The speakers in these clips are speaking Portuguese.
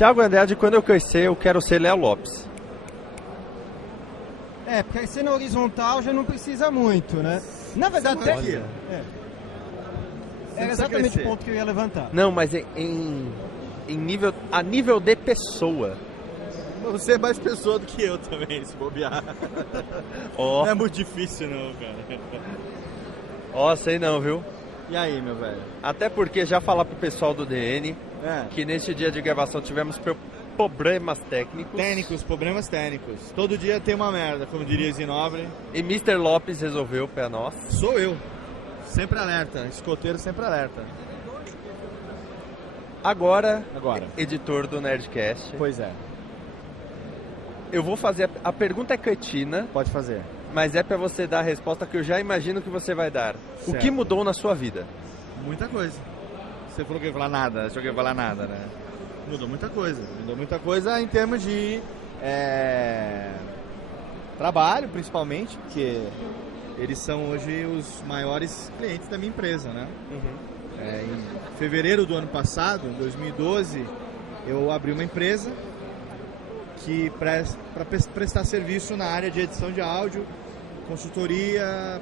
Thiago Andrade, quando eu crescer, eu quero ser Léo Lopes. Porque ser na horizontal já não precisa muito, né? Na verdade, até aqui. Era exatamente o ponto que eu ia levantar. Não, mas a nível de pessoa. Você é mais pessoa do que eu também, se bobear. Ó. Não é muito difícil não, cara. Ó, sei não, viu? E aí, meu velho? Até porque já falar pro pessoal do DN que neste dia de gravação tivemos problemas técnicos. Problemas técnicos. Todo dia tem uma merda, como diria Zinobre. E Mr. Lopes resolveu pra nós. Sou eu. Sempre alerta. Escoteiro sempre alerta. Agora, editor do Nerdcast. Pois é. Eu vou fazer... A pergunta é cretina. Pode fazer. Mas é pra você dar a resposta que eu já imagino que você vai dar. Certo. O que mudou na sua vida? Muita coisa. Você falou que ia falar nada. Achou que ia falar nada, né? Mudou muita coisa. Mudou muita coisa em termos de trabalho, principalmente, porque eles são hoje os maiores clientes da minha empresa, né? Em fevereiro do ano passado, em 2012, eu abri uma empresa que para prestar serviço na área de edição de áudio, consultoria,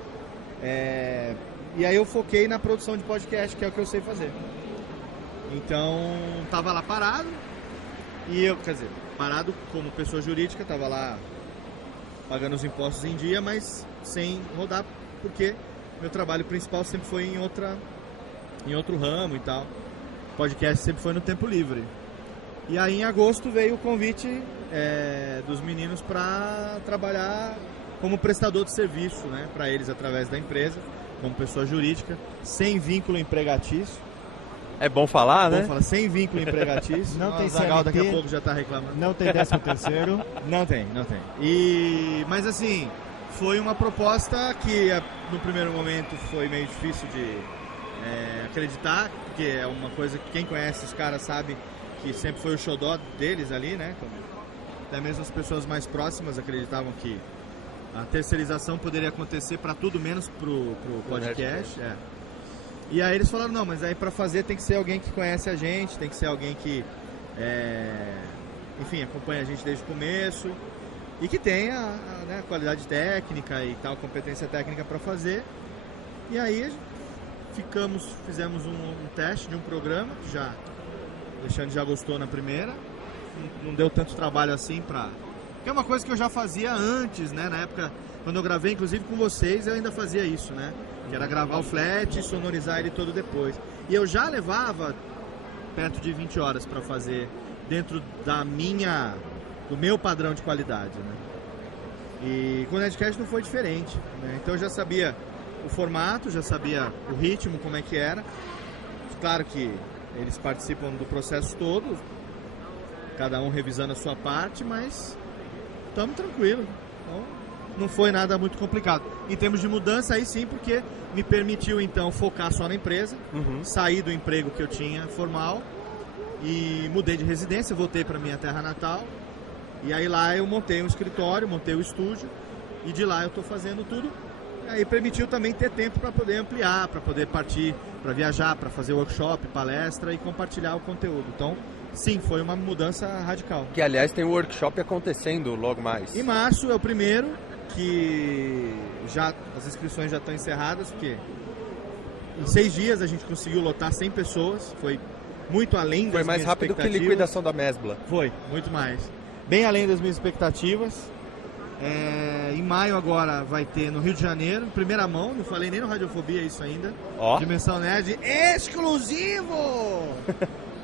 e aí eu foquei na produção de podcast, que é o que eu sei fazer. Então, tava lá parado, e eu, parado como pessoa jurídica, tava lá pagando os impostos em dia, mas sem rodar, porque meu trabalho principal sempre foi em outro ramo e tal. Podcast sempre foi no tempo livre. E aí em agosto veio o convite dos meninos para trabalhar como prestador de serviço, né, para eles através da empresa, como pessoa jurídica, sem vínculo empregatício. É bom falar, né? Bom falar, sem vínculo empregatício. Não tem Zagal CLT, daqui a pouco já tá reclamando. não tem 13º. Não tem. Mas assim, foi uma proposta que no primeiro momento foi meio difícil de acreditar, porque é uma coisa que quem conhece os caras sabe que sempre foi o xodó deles ali, né? Até mesmo as pessoas mais próximas acreditavam que a terceirização poderia acontecer para tudo menos pro podcast. E aí eles falaram, não, mas aí para fazer tem que ser alguém que conhece a gente, tem que ser alguém que enfim, acompanha a gente desde o começo e que tenha a qualidade técnica e tal, competência técnica para fazer. E aí fizemos um teste de um programa, que o Alexandre já gostou na primeira, não deu tanto trabalho assim porque é uma coisa que eu já fazia antes, né, na época, quando eu gravei, inclusive com vocês, eu ainda fazia isso, né, que era gravar o flat e sonorizar ele todo depois. E eu já levava perto de 20 horas para fazer dentro do meu padrão de qualidade, né. E com o Nerdcast não foi diferente, né? Então eu já sabia o formato, já sabia o ritmo, como é que era. Claro que eles participam do processo todo, cada um revisando a sua parte, mas estamos tranquilos. Então, não foi nada muito complicado. Em termos de mudança, aí sim, porque me permitiu então focar só na empresa, sair do emprego que eu tinha formal e mudei de residência, voltei para minha terra natal. E aí lá eu montei um escritório, montei o estúdio e de lá eu estou fazendo tudo. E aí permitiu também ter tempo para poder ampliar, para poder partir, para viajar, para fazer workshop, palestra e compartilhar o conteúdo. Então, sim, foi uma mudança radical. Que, aliás, tem um workshop acontecendo logo mais. Em março é o primeiro, que as inscrições já estão encerradas, porque em 6 dias a gente conseguiu lotar 100 pessoas, foi muito além das minhas expectativas. Foi mais rápido que liquidação da Mesbla. Foi, muito mais. Bem além das minhas expectativas. Em maio agora vai ter no Rio de Janeiro, em primeira mão, não falei nem no Radiofobia isso ainda. Dimensão Nerd exclusivo!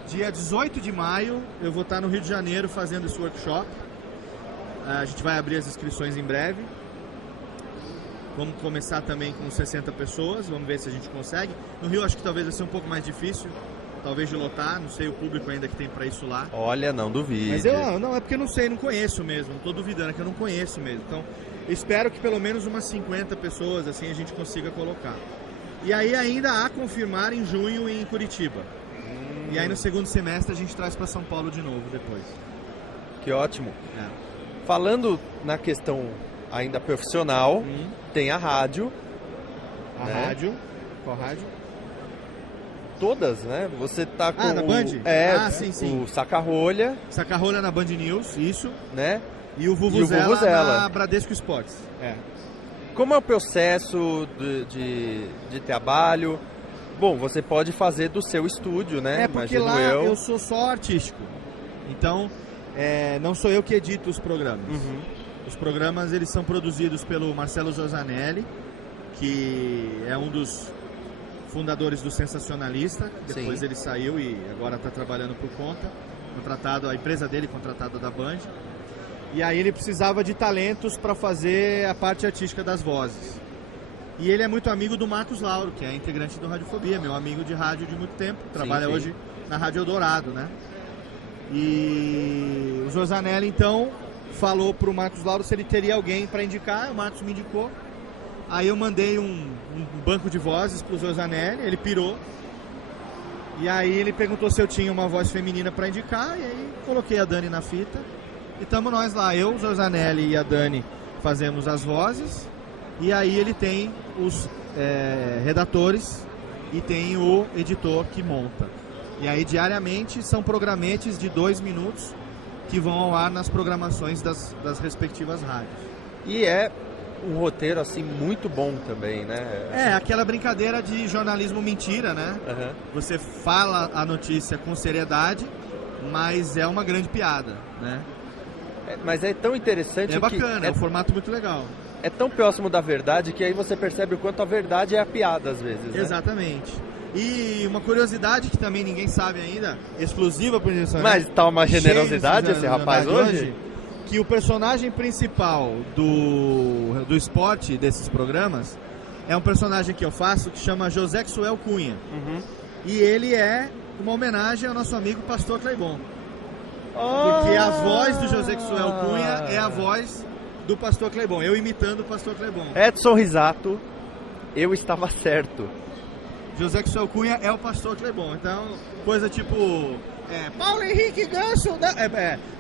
Dia 18 de maio eu vou estar no Rio de Janeiro fazendo esse workshop. A gente vai abrir as inscrições em breve. Vamos começar também com 60 pessoas, vamos ver se a gente consegue. No Rio acho que talvez vai ser um pouco mais difícil, talvez de lotar, não sei o público ainda que tem pra isso lá. Olha, não duvide. Mas não, é porque eu não sei, não conheço mesmo, não tô duvidando, é que eu não conheço mesmo. Então, espero que pelo menos umas 50 pessoas assim a gente consiga colocar. E aí ainda a confirmar em junho em Curitiba. E aí no segundo semestre a gente traz pra São Paulo de novo depois. Que ótimo. Falando na questão ainda profissional, tem a rádio. Rádio? Qual rádio? todas, né? Você tá com na Band? Sim. o Saca-Rolha. Saca-Rolha na Band News, isso. Né? E o Vuvuzela na Bradesco Esportes. Como é o processo de trabalho? Bom, você pode fazer do seu estúdio, né? Porque lá eu sou só artístico. Então, não sou eu que edito os programas. Uhum. Os programas, eles são produzidos pelo Marcelo Zosanelli, que é um dos fundadores do Sensacionalista. Depois ele saiu e agora está trabalhando por conta. A empresa dele contratada da Band. E aí ele precisava de talentos para fazer a parte artística das vozes. E ele é muito amigo do Marcos Lauro, que é integrante do Radiofobia, meu amigo de rádio de muito tempo. Trabalha hoje na Rádio Eldorado, né? E o Zosanelli, então, falou pro Marcos Lauro se ele teria alguém para indicar. O Marcos me indicou. Aí eu mandei um banco de vozes pro Zosanelli, ele pirou. E aí ele perguntou se eu tinha uma voz feminina para indicar, e aí coloquei a Dani na fita. E tamo nós lá, eu, o Zosanelli e a Dani fazemos as vozes. E aí ele tem os redatores e tem o editor que monta. E aí diariamente são programetes de 2 minutos que vão ao ar nas programações das respectivas rádios. E é um roteiro assim muito bom também, né? Aquela brincadeira de jornalismo mentira, né? Uhum. Você fala a notícia com seriedade, mas é uma grande piada, né? Mas é tão interessante. É bacana, é um formato muito legal. É tão próximo da verdade que aí você percebe o quanto a verdade é a piada às vezes, né? Exatamente. E uma curiosidade que também ninguém sabe ainda, exclusiva para o Nilson. Mas tá uma generosidade esse rapaz hoje? Que o personagem principal do esporte desses programas é um personagem que eu faço que chama José Xuel Cunha. Uhum. E ele é uma homenagem ao nosso amigo Pastor Cleibon. Porque a voz do José Xuel Cunha é a voz do Pastor Cleibon, eu imitando o Pastor Cleibon. Edson Risato, eu estava certo. José Xuel Cunha é o Pastor Cleibon, então coisa tipo Paulo Henrique Ganso,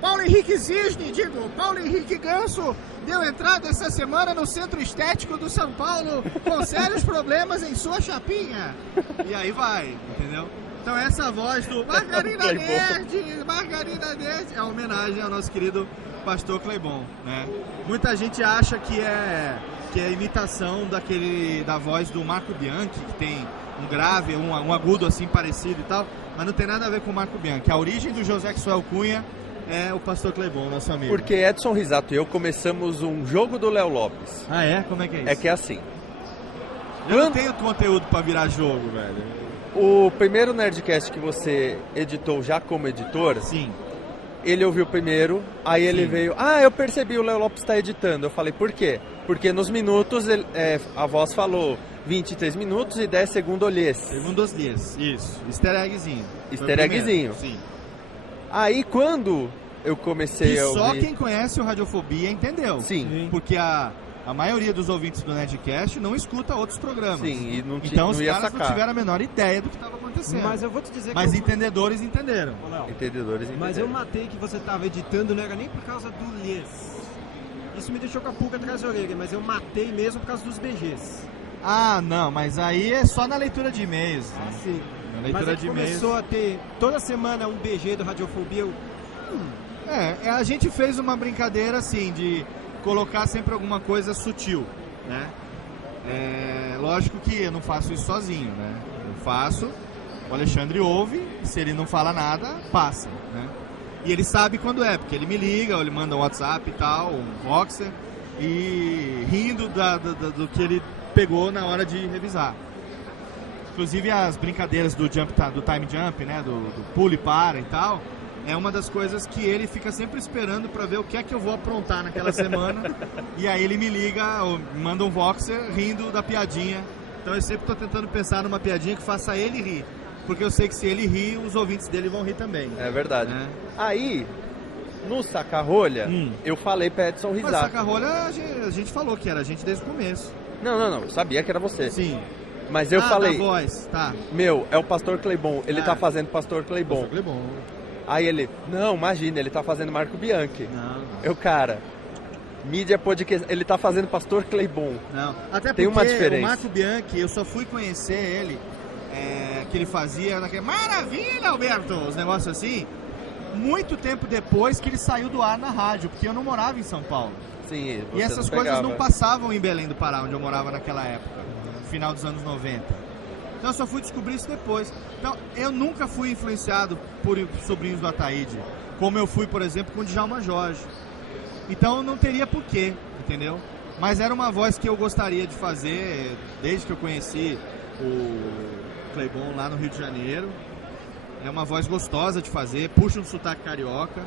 Paulo Henrique Cisne, Paulo Henrique Ganso deu entrada essa semana no Centro Estético do São Paulo com sérios problemas em sua chapinha. E aí vai, entendeu? Então essa voz do Margarina Nerd é uma homenagem ao nosso querido Pastor Cleibon, né? Muita gente acha que é imitação da voz do Marco Bianchi, que tem um grave, um agudo assim parecido e tal, mas não tem nada a ver com o Marco Bianchi. A origem do José Xuel Cunha é o Pastor Cleibon, nosso amigo. Porque Edson Risato e eu começamos um jogo do Léo Lopes. Ah, é? Como é que é isso? É que é assim. Eu não tenho conteúdo pra virar jogo, velho. O primeiro Nerdcast que você editou já como editor... Sim. Ele ouviu primeiro, aí ele veio... eu percebi, o Léo Lopes está editando. Eu falei, por quê? Porque nos minutos a voz falou 23 minutos e 10 segundos-lhes. Segundos-lhes, isso. Easter eggzinho. Easter eggzinho. Sim. Aí quando eu comecei a ouvir... só quem conhece o Radiofobia entendeu. Sim. Porque a maioria dos ouvintes do Nerdcast não escuta outros programas. Sim, e não então os ia caras sacar. não tiveram a menor ideia do que estava acontecendo. Mas eu vou te dizer que... Mas entendedores entenderam. Entendedores entenderam. Mas eu matei que você estava editando, não era nem por causa do lhes. Isso me deixou com a pulga atrás da orelha, mas eu matei mesmo por causa dos BGs. Ah, não, mas aí é só na leitura de e-mails. Né? Sim. Na leitura mas de começou a ter toda semana um BG do Radiofobia. A gente fez uma brincadeira assim de colocar sempre alguma coisa sutil, né? Lógico que eu não faço isso sozinho, né? Eu faço, o Alexandre ouve, se ele não fala nada, passa, né? E ele sabe quando é, porque ele me liga, ou ele manda um WhatsApp e tal, um Voxer, e rindo do que ele pegou na hora de revisar. Inclusive as brincadeiras do time jump, né? Do pule e para e tal, é uma das coisas que ele fica sempre esperando para ver o que é que eu vou aprontar naquela semana. E aí ele me liga, ou manda um Voxer rindo da piadinha. Então eu sempre estou tentando pensar numa piadinha que faça ele rir. Porque eu sei que se ele rir, os ouvintes dele vão rir também. É verdade. Aí, no Saca-Rolha, eu falei pra Edson Risato. Mas Saca-Rolha a gente falou que era a gente desde o começo. Não, eu sabia que era você. Sim. Mas eu falei... da voz, tá. Meu, é o Pastor Cleibon, ele tá fazendo Pastor Cleibon. Pastor Cleibon. Aí ele, não, imagina, ele tá fazendo Marco Bianchi. Não. Cara, mídia podcast, ele tá fazendo Pastor Cleibon. Não, até porque tem uma diferença. O Marco Bianchi, eu só fui conhecer ele que ele fazia, daquele, maravilha, Alberto, os negócios assim, muito tempo depois que ele saiu do ar na rádio, porque eu não morava em São Paulo. Sim, E essas coisas não passavam em Belém do Pará, onde eu morava naquela época, no final dos anos 90. Então eu só fui descobrir isso depois. Então eu nunca fui influenciado por Sobrinhos do Ataíde, como eu fui, por exemplo, com o Djalma Jorge. Então não teria porquê, entendeu? Mas era uma voz que eu gostaria de fazer desde que eu conheci o Cleibon lá no Rio de Janeiro. É uma voz gostosa de fazer, puxa um sotaque carioca.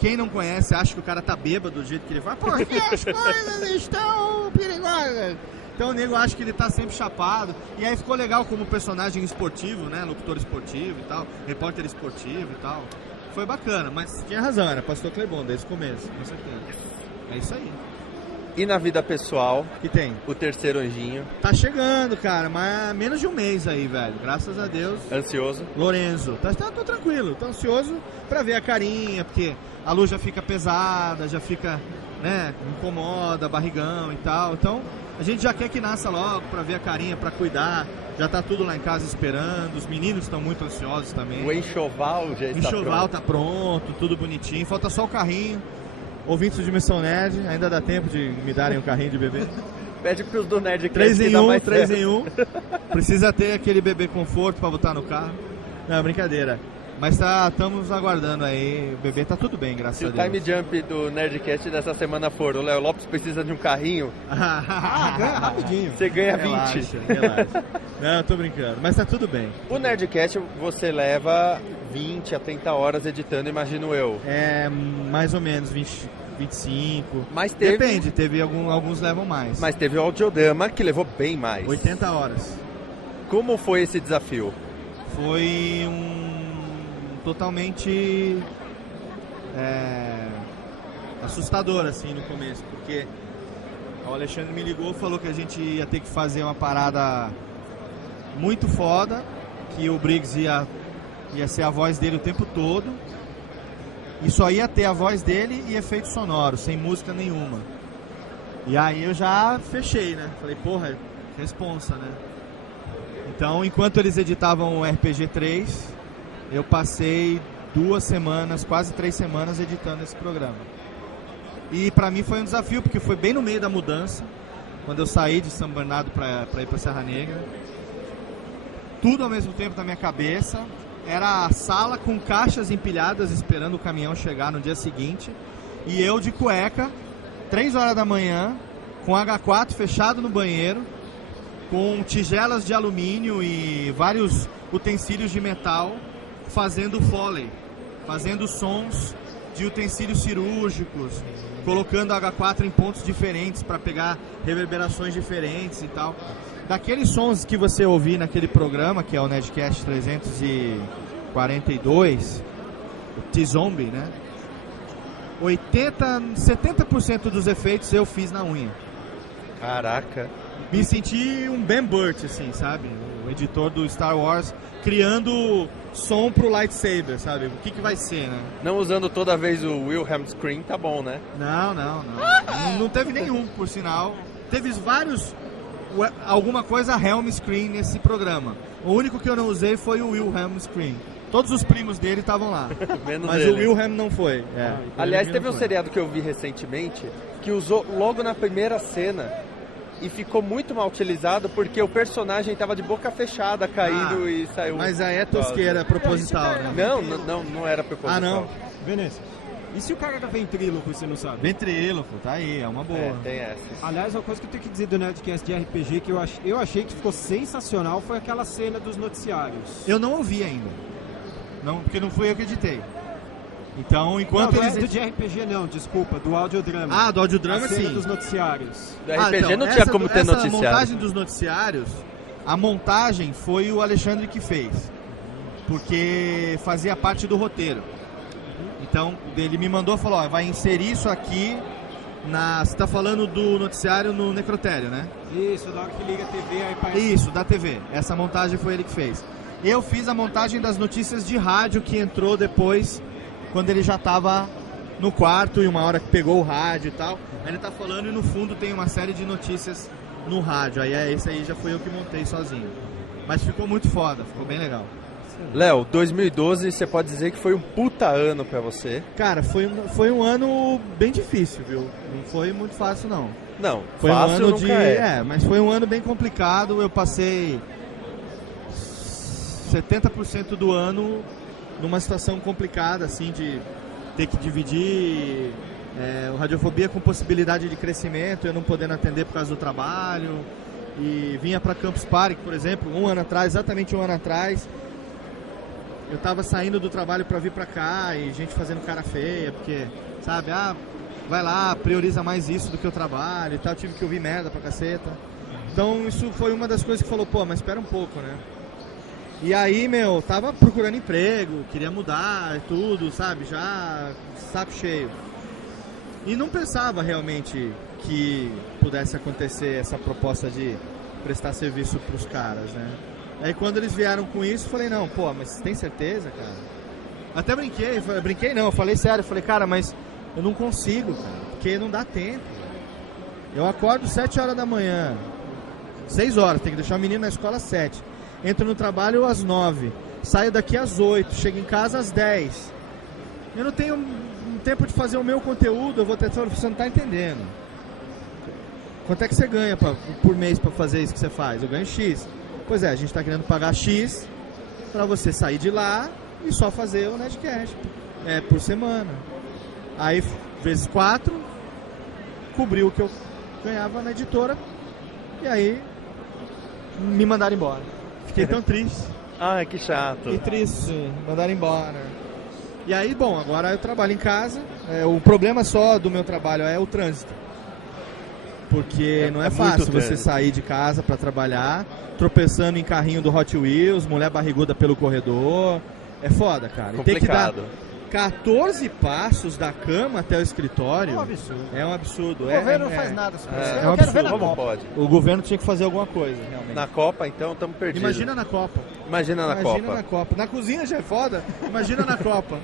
Quem não conhece acha que o cara tá bêbado do jeito que ele fala, porque as coisas estão perigosas. Então o nego acha que ele tá sempre chapado. E aí ficou legal como personagem esportivo, né? Locutor esportivo e tal, repórter esportivo e tal. Foi bacana, mas tinha razão, era pastor Cleibon desde o começo, com certeza. É isso aí. E na vida pessoal, Que tem? o terceiro anjinho, Tá chegando, cara, mas menos de um mês aí, velho. Graças a Deus. ansioso. Lorenzo, tô tranquilo, tô ansioso pra ver a carinha, porque a luz já fica pesada, já fica, né, incomoda, barrigão e tal. Então, a gente já quer que nasça logo pra ver a carinha, pra cuidar. Já tá tudo lá em casa esperando, os meninos estão muito ansiosos também. O enxoval já O está enxoval pronto. tá pronto, tudo bonitinho, falta só o carrinho. Ouvintes do Dimensão Nerd, ainda dá tempo de me darem um carrinho de bebê. Pede pros do Nerdcast 3 que em dá 1, mais 3 certo. em 1. Precisa ter aquele bebê conforto pra botar no carro. Não, é brincadeira. Mas estamos aguardando aí. O bebê tá tudo bem, graças Se a o Deus. time jump do Nerdcast dessa semana for, o Léo Lopes precisa de um carrinho, Ganha rapidinho. você ganha 20. Relaxa. Não, eu tô brincando. Mas tá tudo bem. O Nerdcast você leva 20 a 30 horas editando, imagino eu. É mais ou menos 20, 25. Mas teve, Depende, alguns levam mais. mas teve o Audiodrama que levou bem mais. 80 horas. Como foi esse desafio? Foi totalmente assustador assim no começo, porque o Alexandre me ligou, falou que a gente ia ter que fazer uma parada muito foda, que o Briggs ia ser a voz dele o tempo todo e só ia ter a voz dele e efeito sonoro, sem música nenhuma. E aí eu já fechei, né? Falei, porra, responsa, né? Então, enquanto eles editavam o RPG 3, eu passei 2 semanas, quase 3 semanas editando esse programa. E pra mim foi um desafio, porque foi bem no meio da mudança, quando eu saí de São Bernardo pra ir pra Serra Negra. Tudo ao mesmo tempo na minha cabeça. Era a sala com caixas empilhadas esperando o caminhão chegar no dia seguinte. E eu de cueca, 3 horas da manhã, com H4 fechado no banheiro, com tigelas de alumínio e vários utensílios de metal, fazendo foley, fazendo sons de utensílios cirúrgicos, colocando H4 em pontos diferentes para pegar reverberações diferentes e tal. Daqueles sons que você ouvir naquele programa, que é o Nerdcast 342, o T-Zombie, né? 70% dos efeitos eu fiz na unha. Caraca. Me senti um Ben Burt, assim, sabe? O editor do Star Wars, criando som pro lightsaber, sabe? O que vai ser, né? Não usando toda vez o Wilhelm Scream, tá bom, né? Não. Não teve nenhum, por sinal. Teve vários, alguma coisa Helm Scream nesse programa. O único que eu não usei foi o Wilhelm Scream. Todos os primos dele estavam lá. Menos Mas ele. o Wilhelm não foi. Aliás, teve um seriado que eu vi recentemente que usou logo na primeira cena e ficou muito mal utilizado porque o personagem estava de boca fechada, caído e saiu. Mas aí é tosqueira, proposital, né? Não era proposital. Ah, não. Vinícius, e se o cara era ventríloco, você não sabe? Ventríloco, tá aí, é uma boa. É, tem essa. Aliás, uma coisa que eu tenho que dizer do Nerdcast de RPG que eu achei que ficou sensacional foi aquela cena dos noticiários. Eu não ouvi ainda. Não, porque não fui eu que editei. Então, enquanto não, eles... do de RPG não, desculpa, do audiodrama. Ah, do audiodrama, a cena sim. dos noticiários. Do RPG então, não tinha como ter essa noticiário. montagem dos noticiários, a montagem foi o Alexandre que fez. Porque fazia parte do roteiro. Então, ele me mandou e falou, ó, vai inserir isso aqui na... Você tá falando do noticiário no Necrotério, né? Isso, da hora que liga a TV, aí parece... Isso, da TV. Essa montagem foi ele que fez. Eu fiz a montagem das notícias de rádio que entrou depois, quando ele já estava no quarto e uma hora que pegou o rádio e tal. Aí ele tá falando e no fundo tem uma série de notícias no rádio. Aí esse aí já foi eu que montei sozinho. Mas ficou muito foda, ficou bem legal. Léo, 2012 você pode dizer que foi um puta ano pra você. Cara, foi um ano bem difícil, viu? Não foi muito fácil, não. Não, Foi fácil um ano nunca de. é. Mas foi um ano bem complicado. Eu passei 70% do ano numa situação complicada, assim, de ter que dividir o Radiofobia com possibilidade de crescimento, eu não podendo atender por causa do trabalho. E vinha para Campus Party, por exemplo, exatamente um ano atrás. Eu tava saindo do trabalho para vir para cá e gente fazendo cara feia, porque, sabe, vai lá, prioriza mais isso do que o trabalho e tal. Tive que ouvir merda pra caceta. Então isso foi uma das coisas que falou, pô, mas espera um pouco, né? E aí, tava procurando emprego, queria mudar e tudo, sabe? Já saco cheio. E não pensava realmente que pudesse acontecer essa proposta de prestar serviço pros caras, né? Aí quando eles vieram com isso, eu falei, não, pô, mas tem certeza, cara? Até eu falei sério, cara, mas eu não consigo, cara, porque não dá tempo. Eu acordo 7 horas da manhã, 6 horas, tem que deixar o menino na escola às 7. Entro no trabalho às 9, saio daqui às 8, chego em casa às 10. Eu não tenho tempo de fazer o meu conteúdo, eu vou ter... Você não tá entendendo. Quanto é que você ganha por mês pra fazer isso que você faz? Eu ganho X. Pois é, a gente tá querendo pagar X pra você sair de lá e só fazer o Nerdcast por semana. Aí, vezes 4, cobriu o que eu ganhava na editora e aí me mandaram embora. Fiquei tão triste. Ai, que chato. Fiquei triste, mandaram embora. E aí, bom, agora eu trabalho em casa. O problema só do meu trabalho é o trânsito. Porque não é fácil você sair de casa pra trabalhar, tropeçando em carrinho do Hot Wheels, mulher barriguda pelo corredor. É foda, cara. E tem que dar 14 passos da cama até o escritório. É um absurdo. É um absurdo. O governo não faz nada sobre isso. É Eu um quero ver na absurdo. Copa. Pode. O governo tinha que fazer alguma coisa, realmente. Na Copa, então, estamos perdidos. Imagina na Copa. Imagina na Copa. Na cozinha já é foda. Imagina na Copa.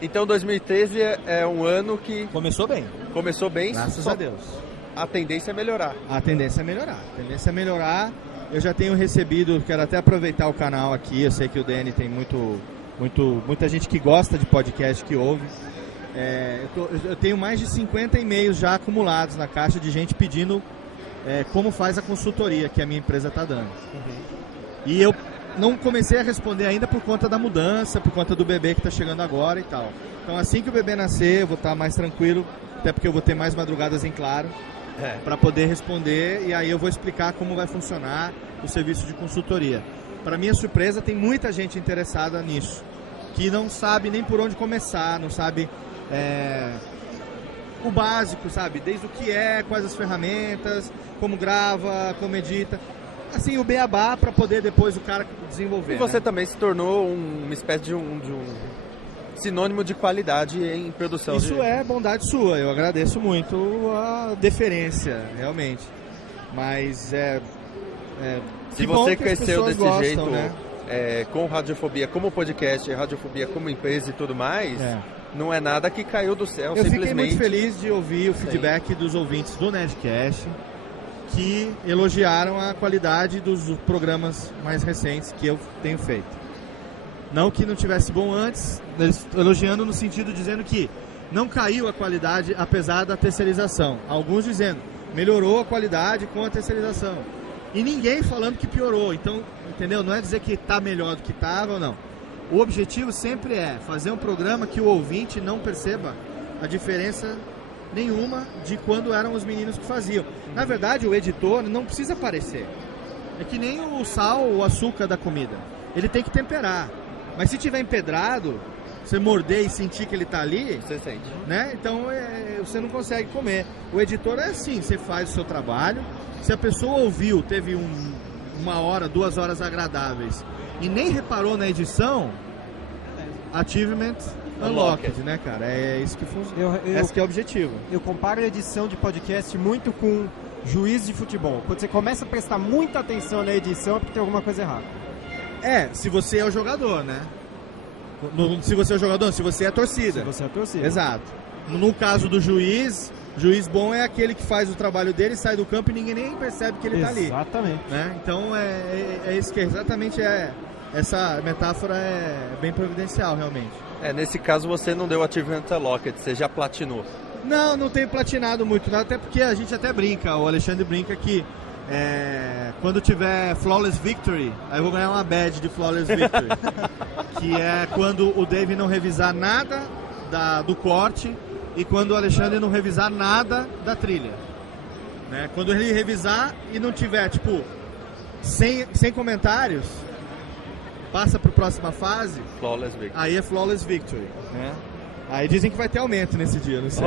Então 2013 é um ano que Começou bem. começou bem. Graças a Deus. A tendência é melhorar. A tendência é melhorar. Eu já tenho recebido, quero até aproveitar o canal aqui. Eu sei que o DN tem muita gente que gosta de podcast, que ouve. Eu tenho mais de 50 e-mails já acumulados na caixa de gente pedindo como faz a consultoria que a minha empresa está dando. E eu não comecei a responder ainda por conta da mudança, por conta do bebê que está chegando agora e tal. Então assim que o bebê nascer, eu vou estar mais tranquilo, até porque eu vou ter mais madrugadas em claro para poder responder, e aí eu vou explicar como vai funcionar o serviço de consultoria. Para minha surpresa, tem muita gente interessada nisso, que não sabe nem por onde começar, não sabe o básico, sabe? Desde o que quais as ferramentas, como grava, como edita. Assim, o beabá para poder depois o cara desenvolver. E você também se tornou uma espécie de um sinônimo de qualidade em produção. Isso é bondade sua, eu agradeço muito a deferência, realmente. Mas se você que cresceu desse gostam, jeito, né? Com Radiofobia como podcast, Radiofobia como empresa e tudo mais, não é nada que caiu do céu, eu simplesmente. Fiquei muito feliz de ouvir o feedback dos ouvintes do Nerdcast, que elogiaram a qualidade dos programas mais recentes que eu tenho feito. Não que não tivesse bom antes, eles elogiando no sentido dizendo que não caiu a qualidade apesar da terceirização. Alguns dizendo, melhorou a qualidade com a terceirização. E ninguém falando que piorou. Então, entendeu? Não é dizer que está melhor do que estava ou não. O objetivo sempre é fazer um programa que o ouvinte não perceba a diferença nenhuma de quando eram os meninos que faziam. Na verdade, o editor não precisa aparecer. É que nem o sal ou o açúcar da comida. Ele tem que temperar. Mas se tiver empedrado, você morder e sentir que ele está ali, Você sente. né? Então você não consegue comer. O editor é assim, você faz o seu trabalho. Se a pessoa ouviu, teve 1 hora, 2 horas agradáveis e nem reparou na edição, achievement unlocked, né, cara? É isso que funciona. Esse que é o objetivo. Eu comparo a edição de podcast muito com juiz de futebol. Quando você começa a prestar muita atenção na edição, é porque tem alguma coisa errada. Se você é o jogador, né? Se você é o jogador, se você é a torcida. Se você é a torcida. Exato. No caso do juiz, Juiz bom é aquele que faz o trabalho dele, sai do campo e ninguém nem percebe que ele está ali. Exatamente. Né? Então é isso que exatamente essa metáfora é bem providencial, realmente. Nesse caso você não deu Achievement Unlocked, você já platinou. Não tenho platinado muito, né? Até porque a gente até brinca, o Alexandre brinca que quando tiver Flawless Victory, aí eu vou ganhar uma badge de Flawless Victory. Que é quando o Dave não revisar nada do corte e quando o Alexandre não revisar nada da trilha. Né? Quando ele revisar e não tiver, tipo, sem comentários, passa para a próxima fase, Flawless Victory. aí é Flawless Victory. Né? Aí dizem que vai ter aumento nesse dia, não sei.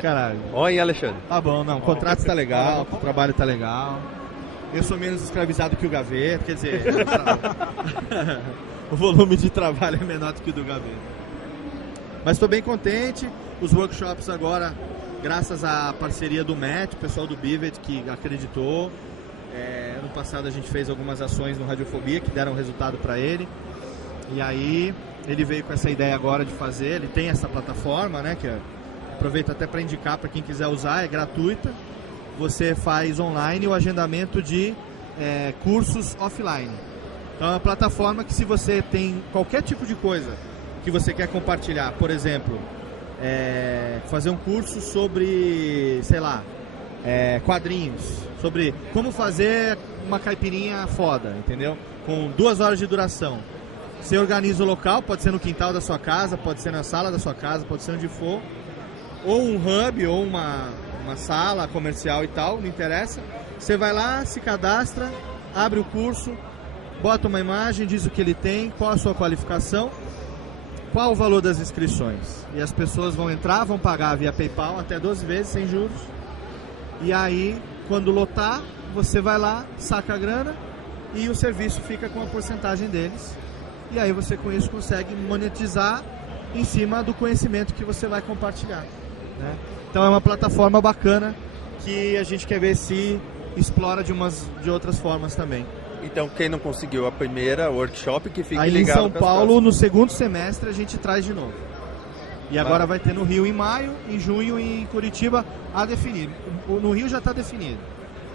Caralho. Ó, hein, Alexandre? Tá bom, não. O contrato está legal, o trabalho está legal. Eu sou menos escravizado que o Gaveta, quer dizer, o volume de trabalho é menor do que o do Gaveta. Mas estou bem contente. Os workshops agora, graças à parceria do Matt, o pessoal do Bivet que acreditou. Ano passado a gente fez algumas ações no Radiofobia que deram resultado para ele. E aí ele veio com essa ideia agora de fazer. Ele tem essa plataforma, né? Que aproveito até para indicar para quem quiser usar, é gratuita. Você faz online o agendamento de cursos offline. Então é uma plataforma que, se você tem qualquer tipo de coisa que você quer compartilhar, por exemplo, fazer um curso sobre, sei lá, quadrinhos, sobre como fazer uma caipirinha foda, entendeu? Com 2 horas de duração. Você organiza o local, pode ser no quintal da sua casa, pode ser na sala da sua casa, pode ser onde for, ou um hub, ou uma sala comercial e tal, não interessa. Você vai lá, se cadastra, abre o curso, bota uma imagem, diz o que ele tem, qual a sua qualificação, qual o valor das inscrições. E as pessoas vão entrar, vão pagar via PayPal até 12 vezes, sem juros. E aí, quando lotar, você vai lá, saca a grana e o serviço fica com a porcentagem deles. E aí você com isso consegue monetizar em cima do conhecimento que você vai compartilhar. Né? Então é uma plataforma bacana que a gente quer ver se explora de outras formas também. Então quem não conseguiu a primeira workshop, que fique aí ligado. Em São Paulo, no segundo semestre, a gente traz de novo. E agora vai ter no Rio em maio, em junho em Curitiba a definir. No Rio já está definido.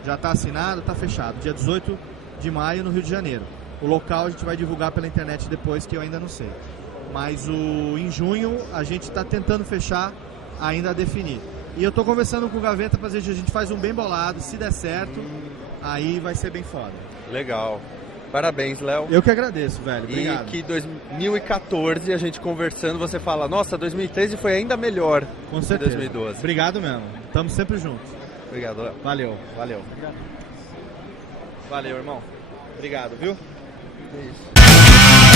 Já está assinado, está fechado. Dia 18 de maio no Rio de Janeiro. O local a gente vai divulgar pela internet depois, que eu ainda não sei. Mas em junho a gente está tentando fechar, ainda a definir. E eu estou conversando com o Gaveta para dizer que a gente faz um bem bolado, se der certo, aí vai ser bem foda. Legal. Parabéns, Léo. Eu que agradeço, velho. Obrigado. E que 2014, a gente conversando, você fala, nossa, 2013 foi ainda melhor com certeza. Que 2012. Obrigado mesmo. Estamos sempre juntos. Obrigado, Léo. Valeu. Obrigado. Valeu, irmão. Obrigado, viu? É isso.